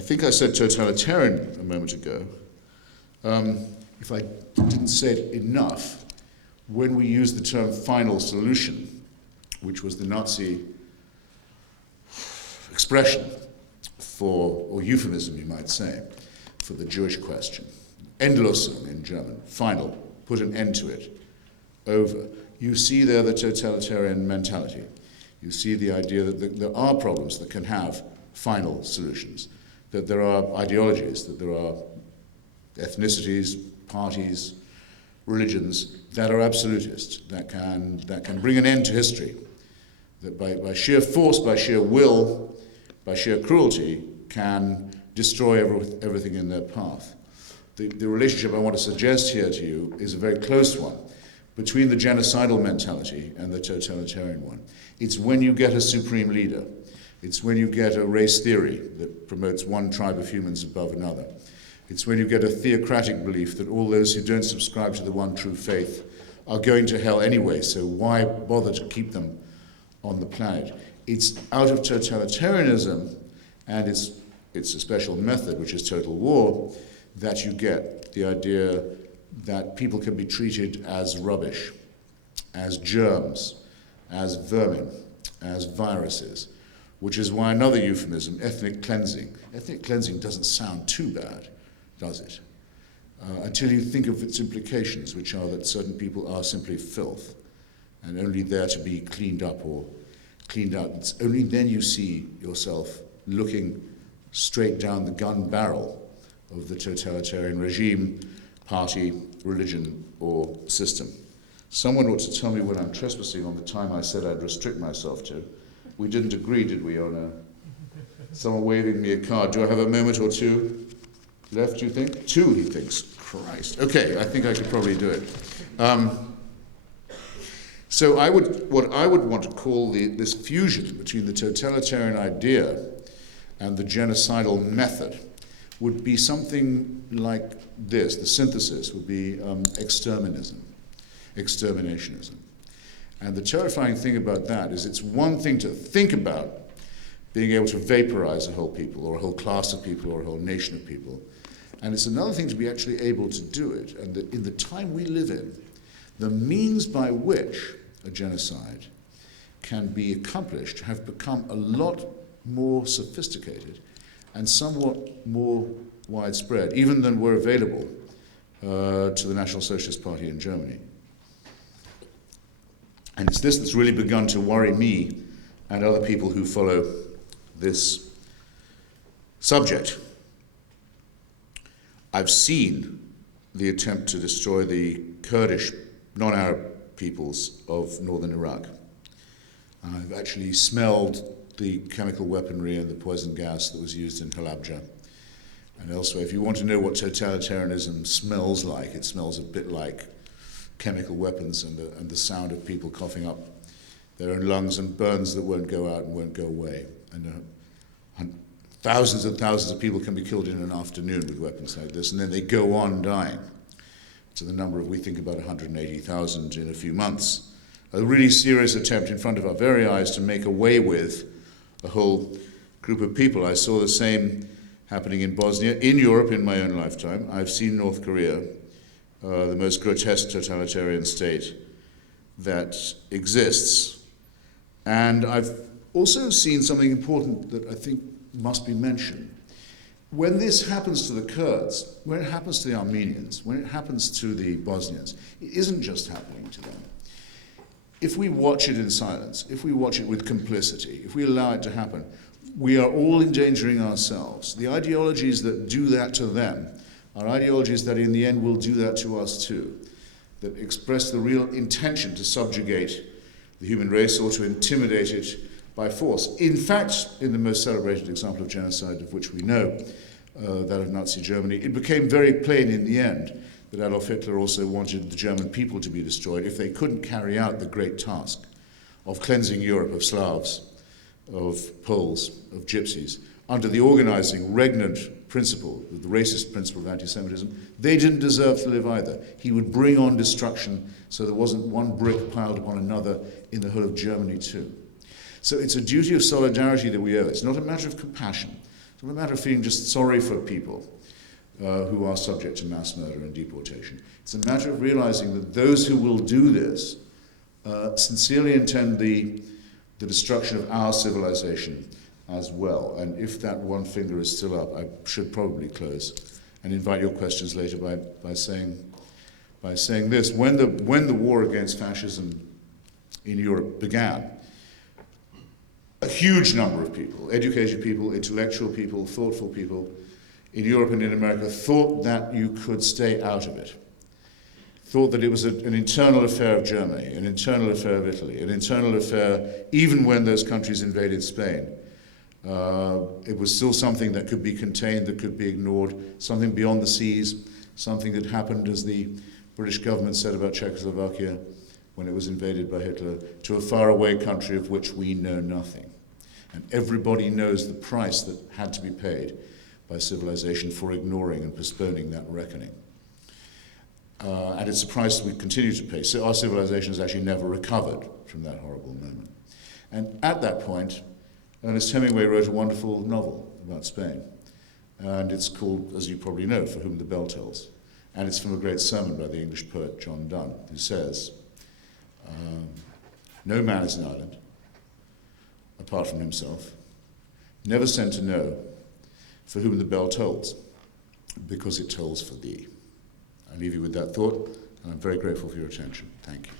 I think I said totalitarian a moment ago. If I didn't say it enough, when we used the term final solution, which was the Nazi expression for, or euphemism you might say, for the Jewish question, Endlösung in German, final, put an end to it, over. You see there the totalitarian mentality. You see the idea that there are problems that can have final solutions, that there are ideologies, that there are ethnicities, parties, religions that are absolutist, that can bring an end to history, that by sheer force, by sheer will, by sheer cruelty, can destroy everything in their path. The relationship I want to suggest here to you is a very close one between the genocidal mentality and the totalitarian one. It's when you get a supreme leader. It's when you get a race theory that promotes one tribe of humans above another. It's when you get a theocratic belief that all those who don't subscribe to the one true faith are going to hell anyway, so why bother to keep them on the planet? It's out of totalitarianism and its a special method, which is total war, that you get the idea that people can be treated as rubbish, as germs, as vermin, as viruses, which is why another euphemism, ethnic cleansing. Ethnic cleansing doesn't sound too bad, does it? Until you think of its implications, which are that certain people are simply filth and only there to be cleaned up or cleaned out. It's only then you see yourself looking straight down the gun barrel of the totalitarian regime, party, religion, or system. Someone ought to tell me when I'm trespassing on the time I said I'd restrict myself to. We didn't agree, did we, on someone waving me a card? Do I have a moment or two left, do you think? 2, he thinks. Christ. Okay, I think I could probably do it. So what I would want to call this fusion between the totalitarian idea and the genocidal method would be something like this. The synthesis would be exterminationism. And the terrifying thing about that is it's one thing to think about being able to vaporize a whole people or a whole class of people or a whole nation of people. And it's another thing to be actually able to do it. And in the time we live in, the means by which a genocide can be accomplished have become a lot more sophisticated and somewhat more widespread, even than were available to the National Socialist Party in Germany. And it's this that's really begun to worry me and other people who follow this subject. I've seen the attempt to destroy the Kurdish non-Arab peoples of northern Iraq. I've actually smelled the chemical weaponry and the poison gas that was used in Halabja and elsewhere. If you want to know what totalitarianism smells like, it smells a bit like chemical weapons and the sound of people coughing up their own lungs and burns that won't go out and won't go away. And thousands and thousands of people can be killed in an afternoon with weapons like this, and then they go on dying to the number of, we think, about 180,000 in a few months. A really serious attempt in front of our very eyes to make away with a whole group of people. I saw the same happening in Bosnia, in Europe in my own lifetime. I've seen North Korea, the most grotesque totalitarian state that exists. And I've also seen something important that I think must be mentioned. When this happens to the Kurds, when it happens to the Armenians, when it happens to the Bosnians, it isn't just happening to them. If we watch it in silence, if we watch it with complicity, if we allow it to happen, we are all endangering ourselves. The ideologies that do that to them are ideologies that in the end will do that to us too, that express the real intention to subjugate the human race or to intimidate it by force. In fact, in the most celebrated example of genocide of which we know, that of Nazi Germany, it became very plain in the end that Adolf Hitler also wanted the German people to be destroyed if they couldn't carry out the great task of cleansing Europe of Slavs, of Poles, of Gypsies, under the organizing, regnant principle, the racist principle of anti-Semitism. They didn't deserve to live either. He would bring on destruction so there wasn't one brick piled upon another in the whole of Germany too. So it's a duty of solidarity that we owe. It's not a matter of compassion. It's not a matter of feeling just sorry for people who are subject to mass murder and deportation. It's a matter of realizing that those who will do this sincerely intend the destruction of our civilization as well. And if that one finger is still up, I should probably close and invite your questions later by saying this. When the war against fascism in Europe began, a huge number of people, educated people, intellectual people, thoughtful people in Europe and in America thought that you could stay out of it. Thought that it was an internal affair of Germany, an internal affair of Italy, an internal affair even when those countries invaded Spain. It was still something that could be contained, that could be ignored, something beyond the seas, something that happened, as the British government said about Czechoslovakia when it was invaded by Hitler, to a faraway country of which we know nothing. And everybody knows the price that had to be paid by civilization for ignoring and postponing that reckoning. And it's a price we continue to pay. So our civilization has actually never recovered from that horrible moment. And at that point, Ernest Hemingway wrote a wonderful novel about Spain. And it's called, as you probably know, For Whom the Bell Tolls. And it's from a great sermon by the English poet John Donne, who says, no man is an island, apart from himself, never sent to know for whom the bell tolls, because it tolls for thee. I leave you with that thought, and I'm very grateful for your attention. Thank you.